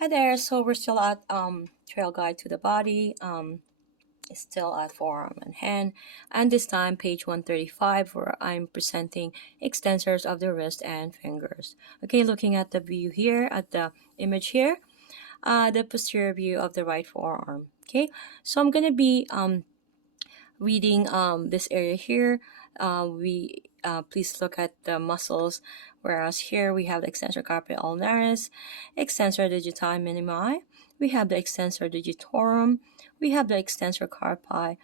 Hi there. So we're still at trail guide to the body. It's still at forearm and hand, and this time page 135, where I'm presenting extensors of the wrist and fingers. Okay, looking at the view here, at the image here, the posterior view of the right forearm. Okay, so I'm gonna be reading this area here. We Please look at the muscles. Whereas here we have the extensor carpi ulnaris, extensor digiti minimi. We have the extensor digitorum. We have the extensor carpi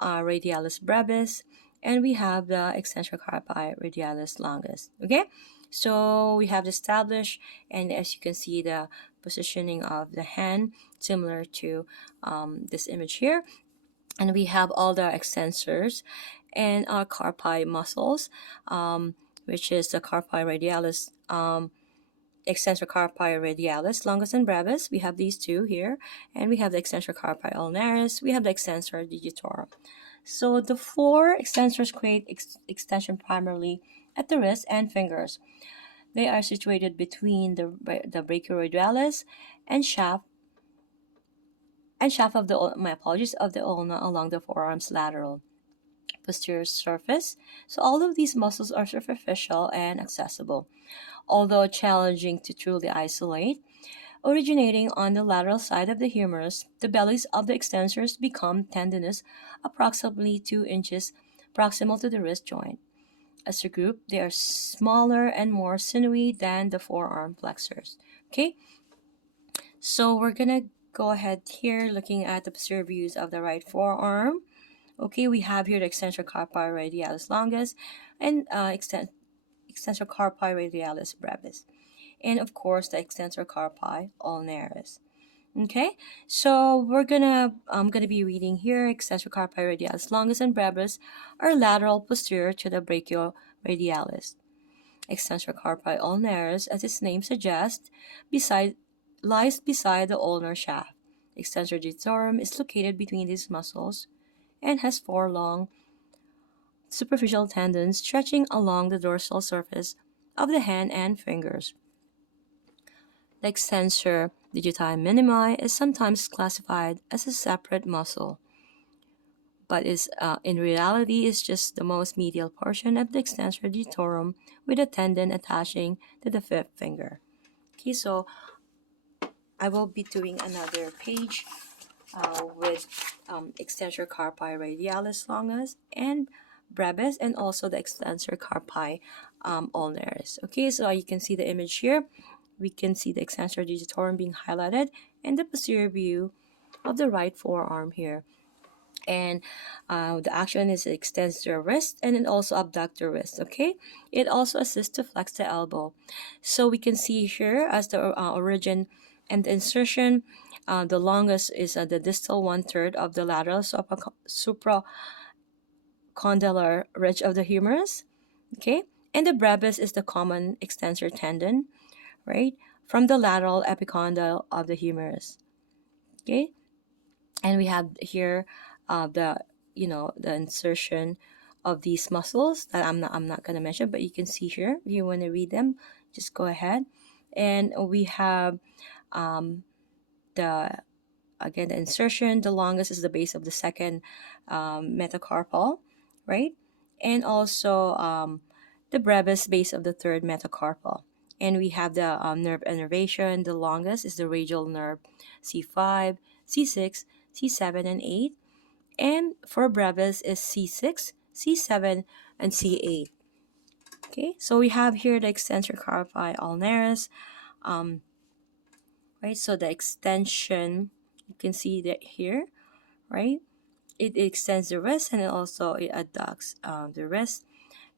radialis brevis, and we have the extensor carpi radialis longus. Okay, so we have established, and as you can see, the positioning of the hand similar to this image here, and we have all the extensors and our carpi muscles, which is the carpi radialis, extensor carpi radialis, longus and brevis. We have these two here, and we have the extensor carpi ulnaris. We have the extensor digitorum. So the four extensors create extension primarily at the wrist and fingers. They are situated between the brachioradialis and shaft of the of the ulna along the forearm's lateral posterior surface. So all of these muscles are superficial and accessible, although challenging to truly isolate. Originating on the lateral side of the humerus, the bellies of the extensors become tendinous approximately 2 inches proximal to the wrist joint. As a group, they are smaller and more sinewy than the forearm flexors. Okay, so we're gonna go ahead here looking at the posterior views of the right forearm. Okay, we have here the extensor carpi radialis longus and extensor carpi radialis brevis, and of course the extensor carpi ulnaris. Okay, so I'm gonna be reading here. Extensor carpi radialis longus and brevis are lateral posterior to the brachioradialis. Extensor carpi ulnaris, as its name suggests, lies beside the ulnar shaft. Extensor digitorum is located between these muscles and has four long superficial tendons stretching along the dorsal surface of the hand and fingers. The extensor digiti minimi is sometimes classified as a separate muscle, but is in reality is just the most medial portion of the extensor digitorum with a tendon attaching to the fifth finger. Okay, so I will be doing another page with extensor carpi radialis longus and brevis, and also the extensor carpi ulnaris. Okay, so you can see the image here. We can see the extensor digitorum being highlighted and the posterior view of the right forearm here. And the action is extensor wrist and then also abductor wrist. Okay, it also assists to flex the elbow. So we can see here as the origin and the insertion. The longest is the distal 1/3 of the lateral supracondylar ridge of the humerus. Okay, and the brevis is the common extensor tendon, right, from the lateral epicondyle of the humerus. Okay, and we have here the insertion of these muscles that I'm not gonna mention, but you can see here if you want to read them. Just go ahead, and we have the again the insertion. The longest is the base of the second metacarpal, right, and also the brevis base of the third metacarpal. And we have the nerve innervation. The longest is the radial nerve C5, C6, C7, and 8. And for brevis is C6, C7, and C8. Okay, so we have here the extensor carpi ulnaris. Right, so the extension, you can see that here, right? It extends the wrist and also it adducts the wrist.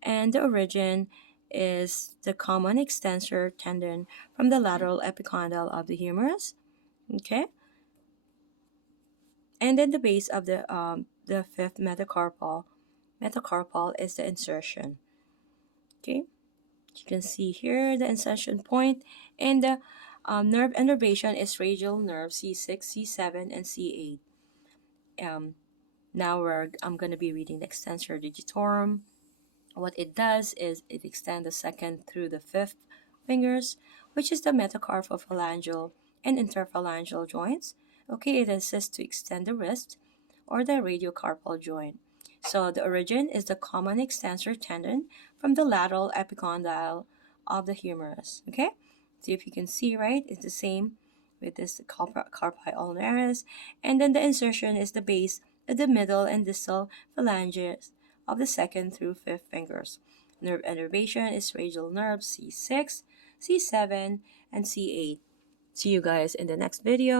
And the origin is the common extensor tendon from the lateral epicondyle of the humerus. Okay, and then the base of the fifth metacarpal is the insertion. Okay, you can see here the insertion point, and the nerve innervation is radial nerve C6, C7, and C8. Now I'm going to be reading the extensor digitorum. What it does is it extends the second through the fifth fingers, which is the metacarpophalangeal and interphalangeal joints. Okay, it assists to extend the wrist or the radiocarpal joint. So the origin is the common extensor tendon from the lateral epicondyle of the humerus. Okay, so if you can see, right, it's the same with this carpi ulnaris, and then the insertion is the base of the middle and distal phalanges of the second through fifth fingers. Nerve innervation is radial nerves C6, C7, and C8. See you guys in the next video.